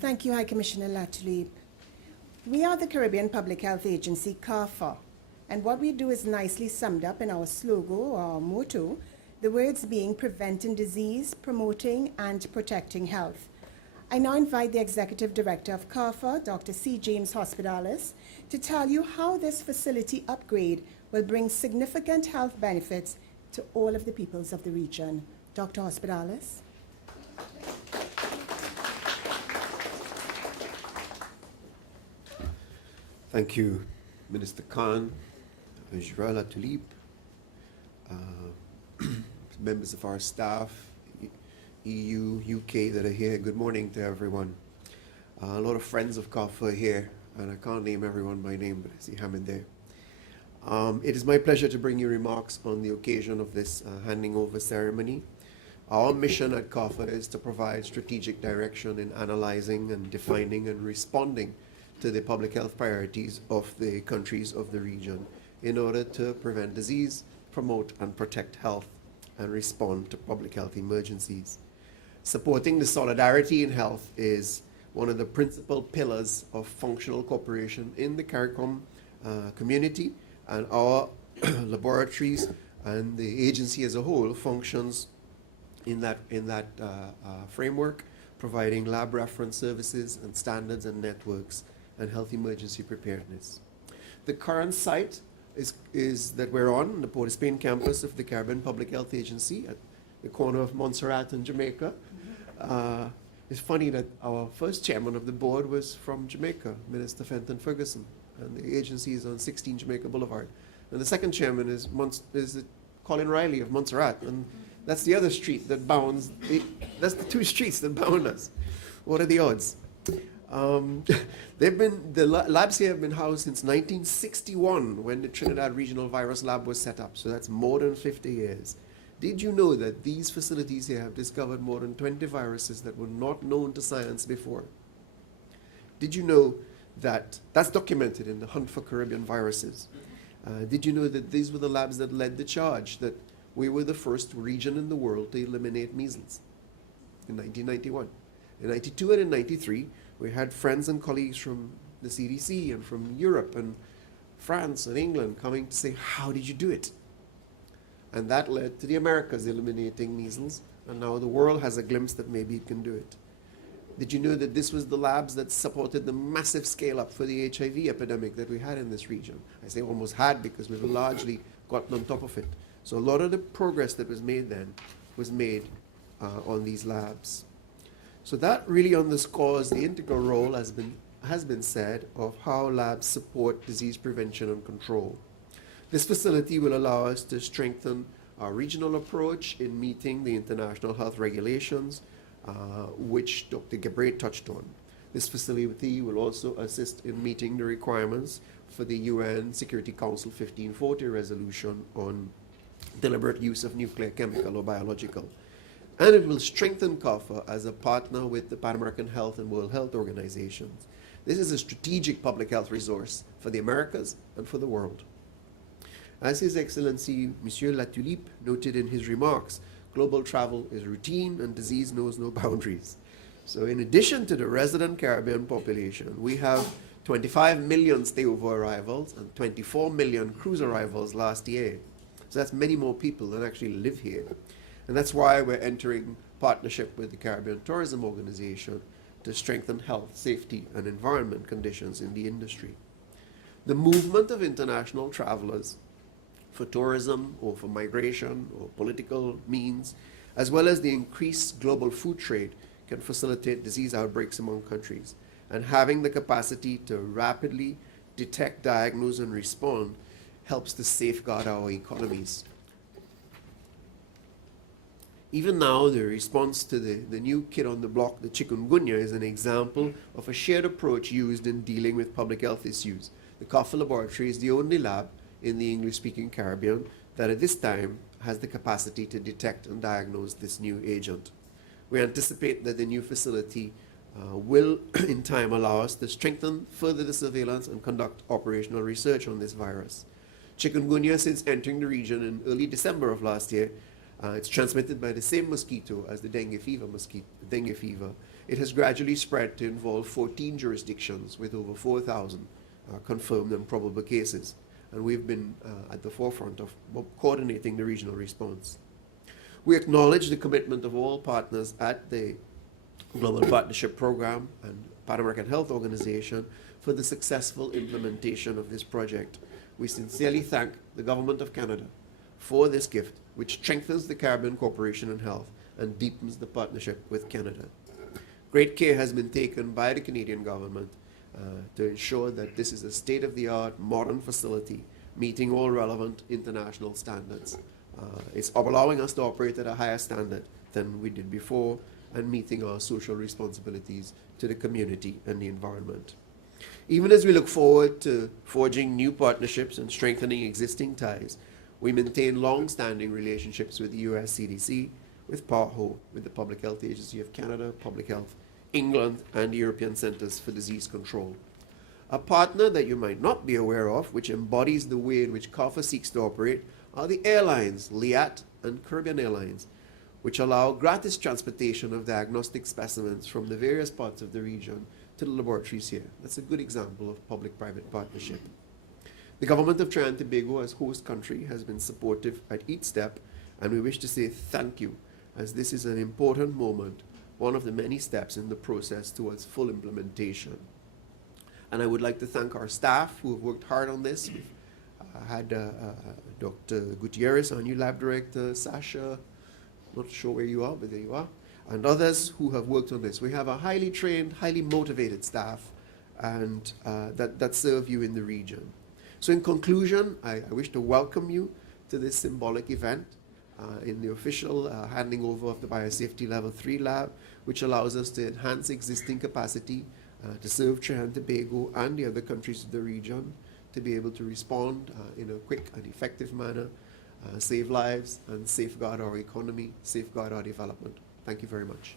Thank you, High Commissioner Latulip. We are the Caribbean Public Health Agency, CARPHA, and what we do is nicely summed up in our slogan or motto, the words being preventing disease, promoting and protecting health. I now invite the Executive Director of CARPHA, Dr. C. James Hospedales, to tell you how this facility upgrade will bring significant health benefits to all of the peoples of the region. Dr. Hospedales. Thank you, Minister Khan, Joël Latulip, members of our staff, EU, UK that are here. Good morning to everyone. A lot of friends of CARPHA are here, and I can't name everyone by name, but I see Hamid there. It is my pleasure to bring you remarks on the occasion of this handing over ceremony. Our mission at CARPHA is to provide strategic direction in analyzing and defining and responding to the public health priorities of the countries of the region in order to prevent disease, promote and protect health, and respond to public health emergencies. Supporting the solidarity in health is one of the principal pillars of functional cooperation in the CARICOM community, and our laboratories and the agency as a whole functions in that framework, providing lab reference services and standards and networks and health emergency preparedness. The current site is that we're on, the Port of Spain campus of the Caribbean Public Health Agency at the corner of Montserrat and Jamaica. It's funny that our first chairman of the board was from Jamaica, Minister Fenton Ferguson, and the agency is on 16 Jamaica Boulevard. And the second chairman is Colin Riley of Montserrat, and that's the other street that bounds, that's the two streets that bound us. What are the odds? The labs here have been housed since 1961 when the Trinidad Regional Virus Lab was set up, so that's more than 50 years. Did you know that these facilities here have discovered more than 20 viruses that were not known to science before? Did you know that that's documented in the Hunt for Caribbean Viruses? Did you know that these were the labs that led the charge that we were the first region in the world to eliminate measles in 1991? In 92 and in 93, we had friends and colleagues from the CDC and from Europe and France and England coming to say, how did you do it? And that led to the Americas eliminating measles, and now the world has a glimpse that maybe it can do it. Did you know that this was the labs that supported the massive scale up for the HIV epidemic that we had in this region? I say almost had because we've largely gotten on top of it. So a lot of the progress that was made then was made on these labs. So that really underscores the integral role, has been said, of how labs support disease prevention and control. This facility will allow us to strengthen our regional approach in meeting the international health regulations, which Dr. Gabriel touched on. This facility will also assist in meeting the requirements for the UN Security Council 1540 resolution on deliberate use of nuclear, chemical, or biological. And it will strengthen CARPHA as a partner with the Pan American Health and World Health Organizations. This is a strategic public health resource for the Americas and for the world. As His Excellency Monsieur Latulip noted in his remarks, global travel is routine and disease knows no boundaries. So in addition to the resident Caribbean population, we have 25 million stayover arrivals and 24 million cruise arrivals last year. So that's many more people that actually live here. And that's why we're entering partnership with the Caribbean Tourism Organization to strengthen health, safety, and environment conditions in the industry. The movement of international travelers for tourism or for migration or political means, as well as the increased global food trade, can facilitate disease outbreaks among countries. And having the capacity to rapidly detect, diagnose, and respond helps to safeguard our economies. Even now, the response to the new kid on the block, the chikungunya, is an example of a shared approach used in dealing with public health issues. The CARPHA laboratory is the only lab in the English-speaking Caribbean that at this time has the capacity to detect and diagnose this new agent. We anticipate that the new facility will, in time, allow us to strengthen further the surveillance and conduct operational research on this virus. Chikungunya, since entering the region in early December of last year, It's transmitted by the same mosquito as the dengue fever. It has gradually spread to involve 14 jurisdictions with over 4,000 confirmed and probable cases. And we've been at the forefront of coordinating the regional response. We acknowledge the commitment of all partners at the Global Partnership Program and Pan American Health Organization for the successful implementation of this project. We sincerely thank the Government of Canada for this gift, which strengthens the Caribbean cooperation in health and deepens the partnership with Canada. Great care has been taken by the Canadian government to ensure that this is a state-of-the-art modern facility meeting all relevant international standards. It's allowing us to operate at a higher standard than we did before and meeting our social responsibilities to the community and the environment. Even as we look forward to forging new partnerships and strengthening existing ties, we maintain long-standing relationships with the US CDC, with PAHO, with the Public Health Agency of Canada, Public Health England, and the European Centers for Disease Control. A partner that you might not be aware of, which embodies the way in which CARPHA seeks to operate, are the airlines, Liat and Caribbean Airlines, which allow gratis transportation of diagnostic specimens from the various parts of the region to the laboratories here. That's a good example of public-private partnership. The government of Trinidad and Tobago as host country has been supportive at each step, and we wish to say thank you, as this is an important moment, one of the many steps in the process towards full implementation. And I would like to thank our staff who have worked hard on this. We've had Dr. Gutierrez, our new lab director, Sasha, not sure where you are, but there you are, and others who have worked on this. We have a highly trained, highly motivated staff and that serve you in the region. So in conclusion, I wish to welcome you to this symbolic event in the official handing over of the Biosafety Level 3 lab, which allows us to enhance existing capacity to serve Trinidad and Tobago and the other countries of the region, to be able to respond in a quick and effective manner, save lives and safeguard our economy, safeguard our development. Thank you very much.